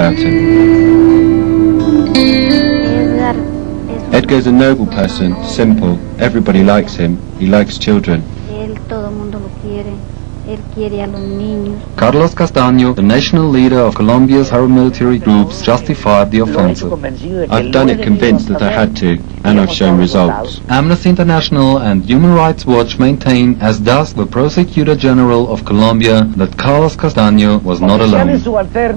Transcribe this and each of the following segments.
about him. Edgar's a noble person, simple, everybody likes him, he likes children. Carlos Castaño, the national leader of Colombia's paramilitary groups, justified the offensive. I've done it convinced that I had to, and I've shown results. Amnesty International and Human Rights Watch maintain, as does the Prosecutor General of Colombia, that Carlos Castaño was not alone.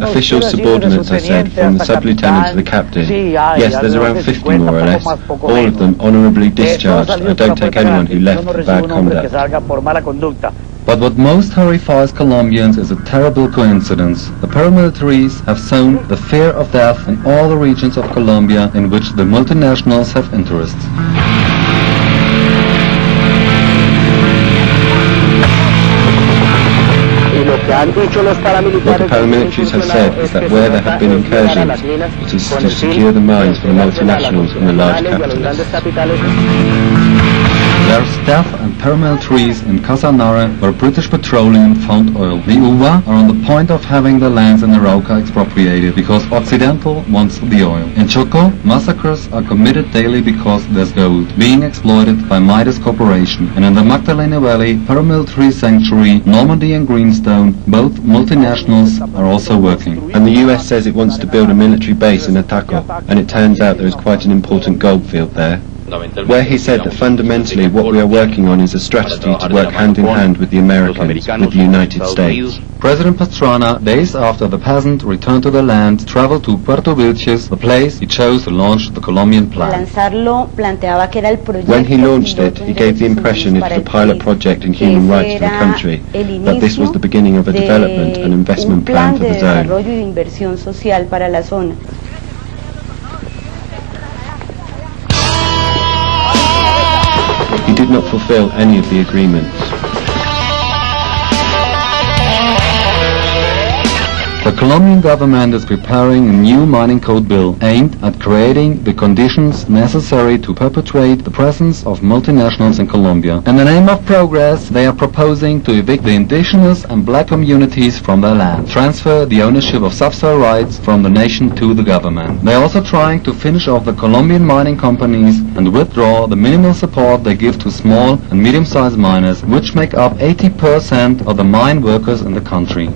Official subordinates, I said, from the sub-lieutenant to the captain. Yes, there's around 50 more or less, all of them honourably discharged. I don't take anyone who left for bad conduct. But what most horrifies Colombians is a terrible coincidence. The paramilitaries have sown the fear of death in all the regions of Colombia in which the multinationals have interests. What the paramilitaries have said is that where there have been incursions, it is to secure the mines for the multinationals and the large capitalists. There are staff and paramilitaries in Casanare where British Petroleum found oil. The UVA are on the point of having the lands in Arauca expropriated because Occidental wants the oil. In Choco, massacres are committed daily because there's gold being exploited by Midas Corporation. And in the Magdalena Valley paramilitary sanctuary, Normandy and Greenstone, both multinationals are also working. And the US says it wants to build a military base in Ataco, and it turns out there is quite an important gold field there. Where he said that fundamentally what we are working on is a strategy to work hand in hand with the Americans, with the United States. President Pastrana, days after the peasant returned to the land, traveled to Puerto Vilches, the place he chose to launch the Colombian plan. When he launched it, he gave the impression it was a pilot project in human rights for the country, that this was the beginning of a development and investment plan for the zone. He did not fulfill any of the agreements. The Colombian government is preparing a new mining code bill aimed at creating the conditions necessary to perpetuate the presence of multinationals in Colombia. In the name of progress, they are proposing to evict the indigenous and black communities from their land, transfer the ownership of subsoil rights from the nation to the government. They are also trying to finish off the Colombian mining companies and withdraw the minimal support they give to small and medium-sized miners, which make up 80% of the mine workers in the country.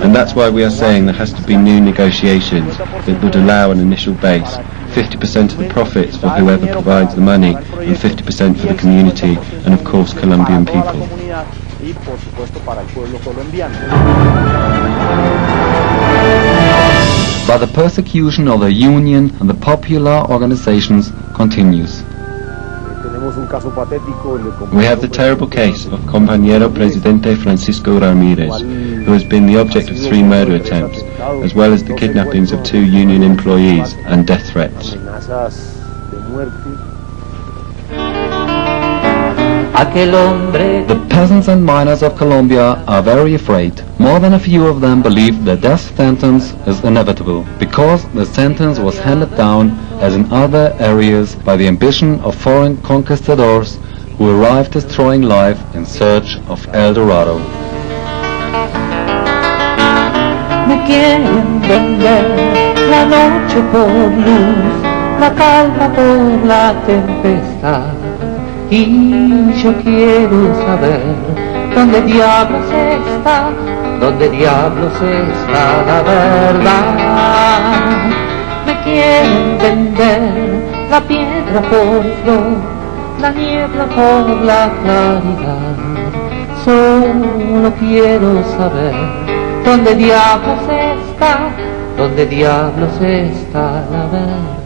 And that's why we are saying there has to be new negotiations that would allow an initial base, 50% of the profits for whoever provides the money, and 50% for the community, and of course Colombian people. But the persecution of the union and the popular organizations continues. We have the terrible case of Compañero Presidente Francisco Ramírez, who has been the object of 3 murder attempts, as well as the kidnappings of 2 union employees and death threats. The peasants and miners of Colombia are very afraid. More than a few of them believe the death sentence is inevitable, because the sentence was handed down, as in other areas, by the ambition of foreign conquistadors who arrived destroying life in search of El Dorado. Me quieren vender la noche por luz, la calma por la tempestad. Y yo quiero saber dónde diablos está la verdad. Me quieren vender la piedra por flor, la niebla por la claridad. Solo quiero saber dónde diablos está la verdad.